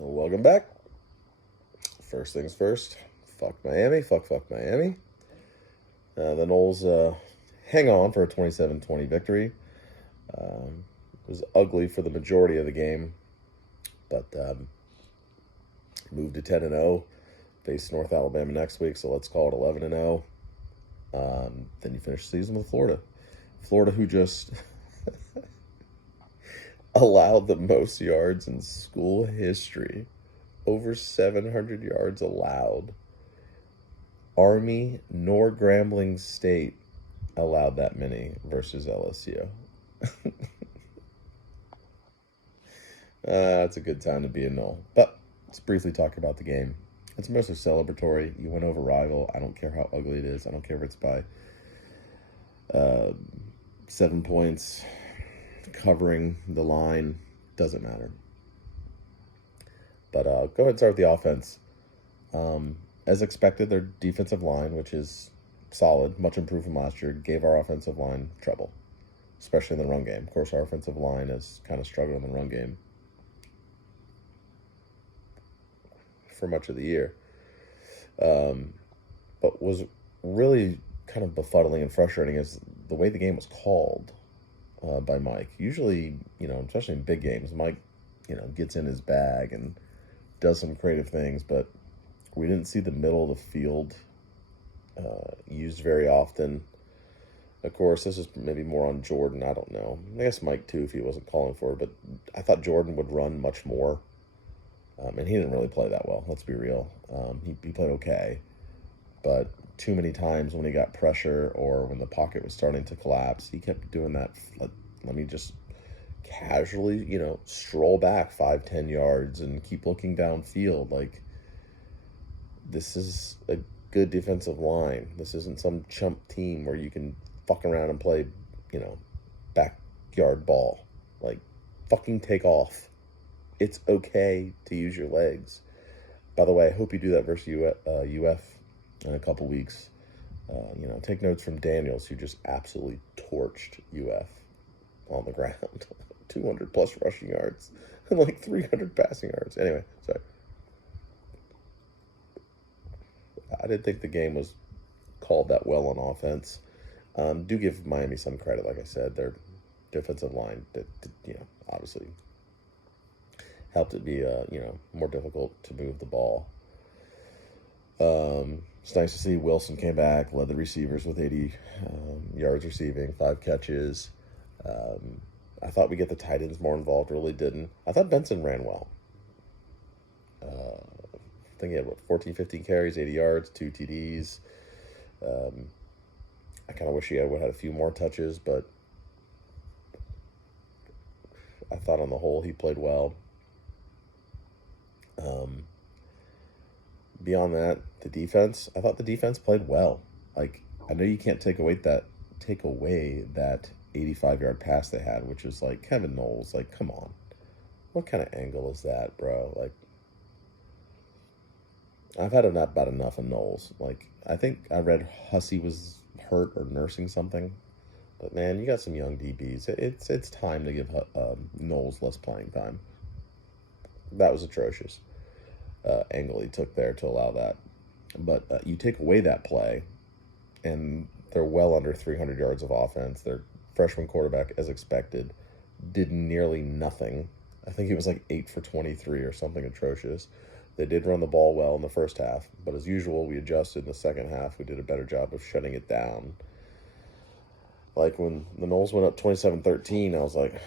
Welcome back. First things first. Fuck Miami. Fuck Miami. The Noles hang on for a 27-20 victory. It was ugly for the majority of the game, but moved to 10-0. Face North Alabama next week, so let's call it 11-0. Then you finish the season with Florida. Florida, who just allowed the most yards in school history. Over 700 yards allowed. Army nor Grambling State allowed that many versus LSU. It's a good time to be a Nole. But let's briefly talk about the game. It's mostly celebratory. You win over rival. I don't care how ugly it is. I don't care if it's by 7 points, covering the line. Doesn't matter. But go ahead and start with the offense. As expected, their defensive line, which is solid, much improved from last year, gave our offensive line trouble, especially in the run game. Of course, our offensive line has kind of struggled in the run game for much of the year. But was really kind of befuddling and frustrating is the way the game was called by Mike. Usually, especially in big games, Mike, gets in his bag and does some creative things, but we didn't see the middle of the field used very often. Of course, this is maybe more on Jordan. I don't know. I guess Mike, too, if he wasn't calling for it. But I thought Jordan would run much more. And he didn't really play that well, let's be real. He played okay. But too many times when he got pressure or when the pocket was starting to collapse, he kept doing that. Let me just casually, stroll back 5-10 yards and keep looking downfield. Like, this is a good defensive line. This isn't some chump team where you can fuck around and play, backyard ball. Like, fucking take off. It's okay to use your legs. By the way, I hope you do that versus UF in a couple weeks. Take notes from Daniels, who just absolutely torched UF on the ground. 200 plus rushing yards and like 300 passing yards. Anyway, sorry. I didn't think the game was called that well on offense. Do give Miami some credit, like I said. Their defensive line, that obviously helped it be more difficult to move the ball. It's nice to see Wilson came back, led the receivers with 80 yards receiving, 5 catches. I thought we'd get the tight ends more involved, really didn't. I thought Benson ran well. I think he had, 14, 15 carries, 80 yards, 2 TDs. I kind of wish he would have had a few more touches, but I thought on the whole he played well. Beyond that, the defense, I thought the defense played well. Like, I know you can't take away that 85-yard pass they had, which was like Kevin Knowles. Like, come on. What kind of angle is that, bro? Like, I've had about enough of Knowles. Like, I think I read Hussey was hurt or nursing something. But, man, you got some young DBs. It's time to give Knowles less playing time. That was atrocious. Angle he took there to allow that. But you take away that play, and they're well under 300 yards of offense. Their freshman quarterback, as expected, did nearly nothing. I think he was like 8 for 23 or something atrocious. They did run the ball well in the first half, but as usual, we adjusted in the second half. We did a better job of shutting it down. Like when the Noles went up 27-13, I was like,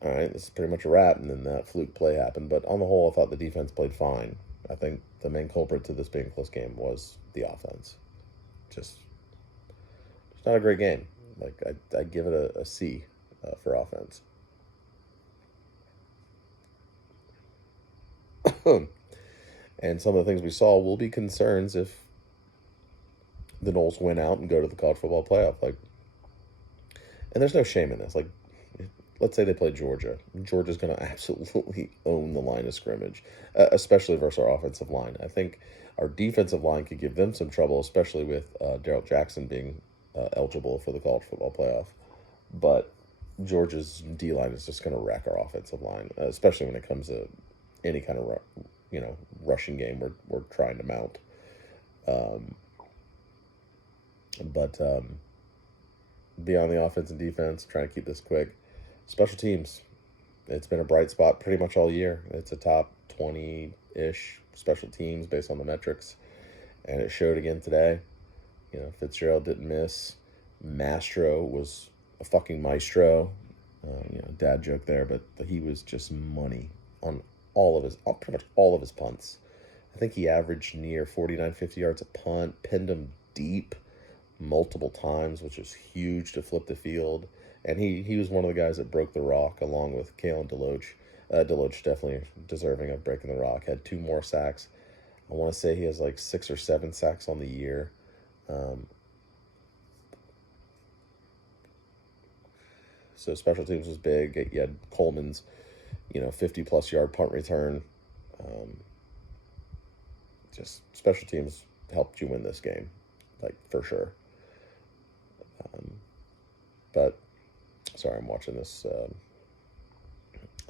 all right, this is pretty much a wrap, and then that fluke play happened. But on the whole, I thought the defense played fine. I think the main culprit to this being a close game was the offense. Just not a great game. Like, I'd give it a C for offense. And some of the things we saw will be concerns if the Noles win out and go to the college football playoff. Like, and there's no shame in this. Like, let's say they play Georgia. Georgia's going to absolutely own the line of scrimmage, especially versus our offensive line. I think our defensive line could give them some trouble, especially with Darrell Jackson being eligible for the college football playoff. But Georgia's D-line is just going to wreck our offensive line, especially when it comes to any kind of rushing game we're trying to mount. Um, but beyond the offense and defense, trying to keep this quick. Special teams, it's been a bright spot pretty much all year. It's a top 20-ish special teams based on the metrics, and it showed again today. Fitzgerald didn't miss. Mastro was a fucking maestro. Dad joke there, but he was just money on pretty much all of his punts. I think he averaged near 49, 50 yards a punt, pinned him deep multiple times, which was huge to flip the field. And he was one of the guys that broke the rock along with Kalen Deloach. Deloach definitely deserving of breaking the rock. Had 2 more sacks. I want to say he has like 6 or 7 sacks on the year. So special teams was big. You had Coleman's, 50-plus yard punt return. Just special teams helped you win this game, like, for sure. But, sorry, I'm watching this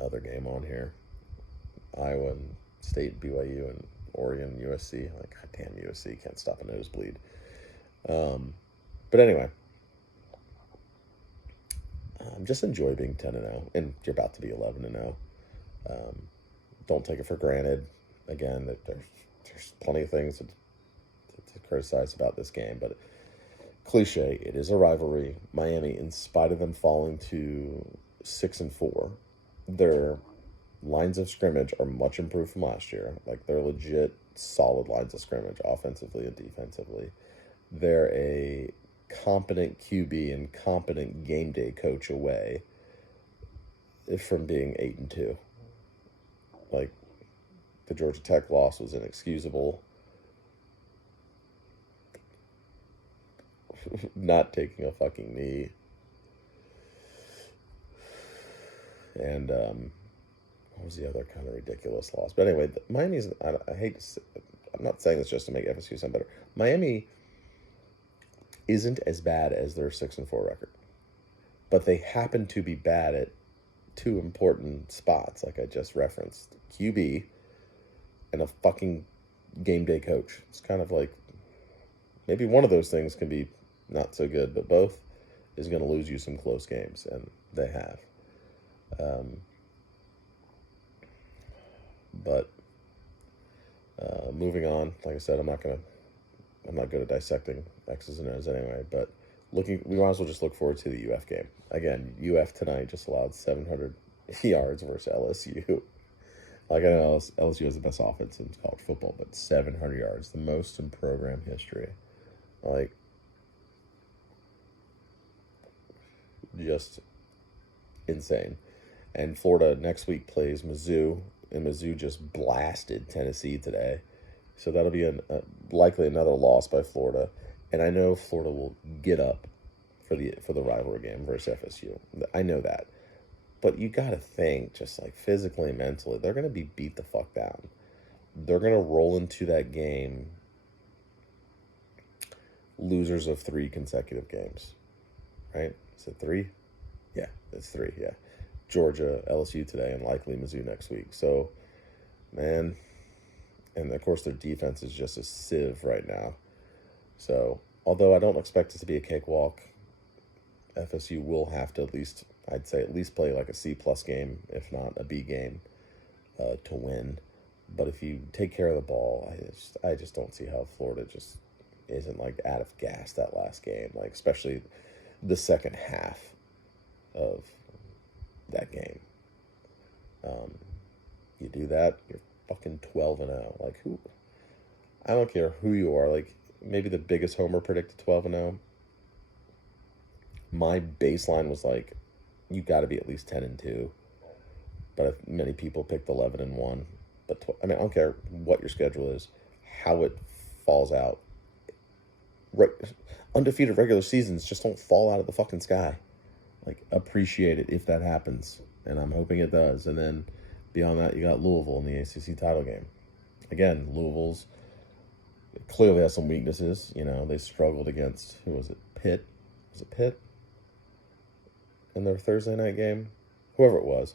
other game on here. Iowa and State, BYU, and Oregon, USC. Like, goddamn, USC can't stop a nosebleed. But anyway, just enjoy being 10-0, and you're about to be 11-0. Don't take it for granted. Again, that there's plenty of things to criticize about this game, but cliche, it is a rivalry. Miami, in spite of them falling to 6-4, their lines of scrimmage are much improved from last year. Like, they're legit solid lines of scrimmage, offensively and defensively. They're a competent QB and competent game day coach away from being 8-2. Like, the Georgia Tech loss was inexcusable. Not taking a fucking knee. And what was the other kind of ridiculous loss? But anyway, Miami's, I hate to say, I'm not saying this just to make FSU sound better. Miami isn't as bad as their 6-4 record, but they happen to be bad at 2 important spots, like I just referenced: QB and a fucking game day coach. It's kind of like, maybe one of those things can be not so good, but both is going to lose you some close games, and they have. But moving on, like I said, I'm not good at dissecting X's and O's anyway, but we might as well just look forward to the UF game. Again, UF tonight just allowed 700 yards versus LSU. Like, I know LSU has the best offense in college football, but 700 yards, the most in program history. Like, just insane. And Florida next week plays Mizzou, and Mizzou just blasted Tennessee today. So that'll be likely another loss by Florida. And I know Florida will get up for the rivalry game versus FSU. I know that. But you got to think, just like physically and mentally, they're going to be beat the fuck down. They're going to roll into that game losers of 3 consecutive games. Right? Is it 3? Yeah, it's 3, yeah. Georgia, LSU today, and likely Mizzou next week. So, man, and of course their defense is just a sieve right now. So, although I don't expect it to be a cakewalk, FSU will have to I'd say at least play like a C-plus game, if not a B game, to win. But if you take care of the ball, I just don't see how Florida just isn't, like, out of gas that last game, like, especially the second half of that game. You do that, you're fucking 12-0. Like, who? I don't care who you are. Like, maybe the biggest homer predicted 12-0. My baseline was like, you got to be at least 10-2. But many people picked 11-1. But I don't care what your schedule is, how it falls out. Undefeated regular seasons just don't fall out of the fucking sky. Like, appreciate it if that happens, and I'm hoping it does. And then beyond that, you got Louisville in the ACC title game. Again, Louisville's clearly has some weaknesses. They struggled against, who was it? Pitt? Was it Pitt? In their Thursday night game? Whoever it was.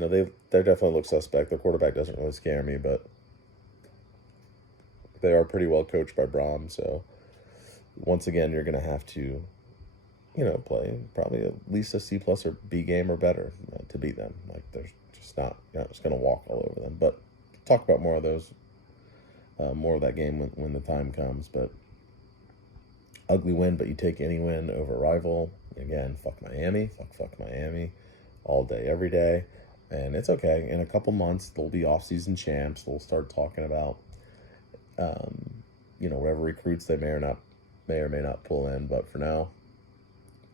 they definitely look suspect. The quarterback doesn't really scare me, but they are pretty well coached by Brom. So once again, you're going to have to play probably at least a C plus or B game or better to beat them. Like there's just not you're not just going to walk all over them. But talk about more of those, more of that game when the time comes. But ugly win, but you take any win over a rival. Again, fuck Miami, fuck Miami, all day, every day. And it's okay. In a couple months, they'll be off-season champs. They'll start talking about, whatever recruits they may or may not pull in. But for now,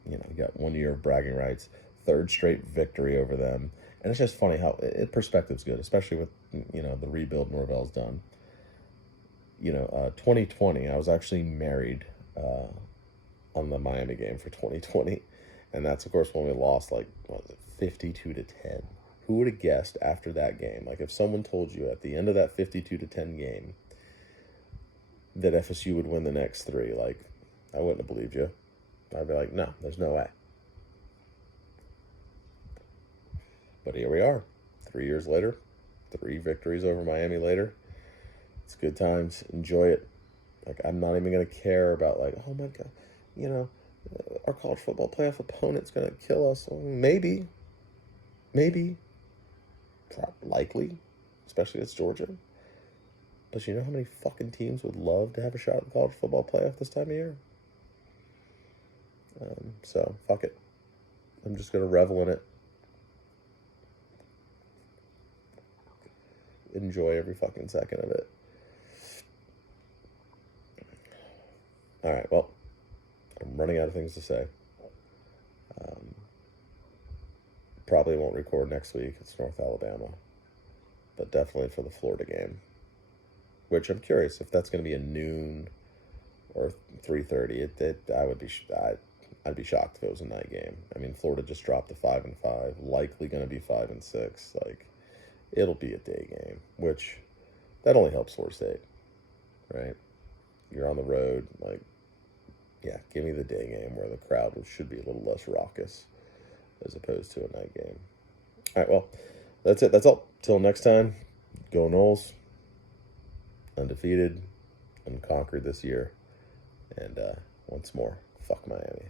you got 1 year of bragging rights, third straight victory over them. And it's just funny how perspective's good, especially with, the rebuild Norvell's done. 2020, I was actually married on the Miami game for 2020. And that's, of course, when we lost, 52-10. Who would have guessed after that game? Like, if someone told you at the end of that 52-10 game that FSU would win the next three, I wouldn't have believed you. I'd be like, no, there's no way. But here we are, 3 years later, 3 victories over Miami later. It's good times. Enjoy it. I'm not even going to care about, oh my God, our college football playoff opponent's going to kill us. Maybe. Likely. Especially it's Georgia. But you know how many fucking teams would love to have a shot at the college football playoff this time of year? So, fuck it. I'm just going to revel in it. Enjoy every fucking second of it. Alright, well, I'm running out of things to say. Probably won't record next week. It's North Alabama. But definitely for the Florida game. Which I'm curious if that's going to be a noon or 3:30. I'd be shocked if it was a night game. I mean, Florida just dropped to 5-5, likely going to be 5-6. It'll be a day game, which that only helps Florida State, right? You're on the road, give me the day game where the crowd should be a little less raucous as opposed to a night game. All right, well, that's it. That's all. Till next time, go Noles. Undefeated, unconquered this year. And once more, fuck Miami.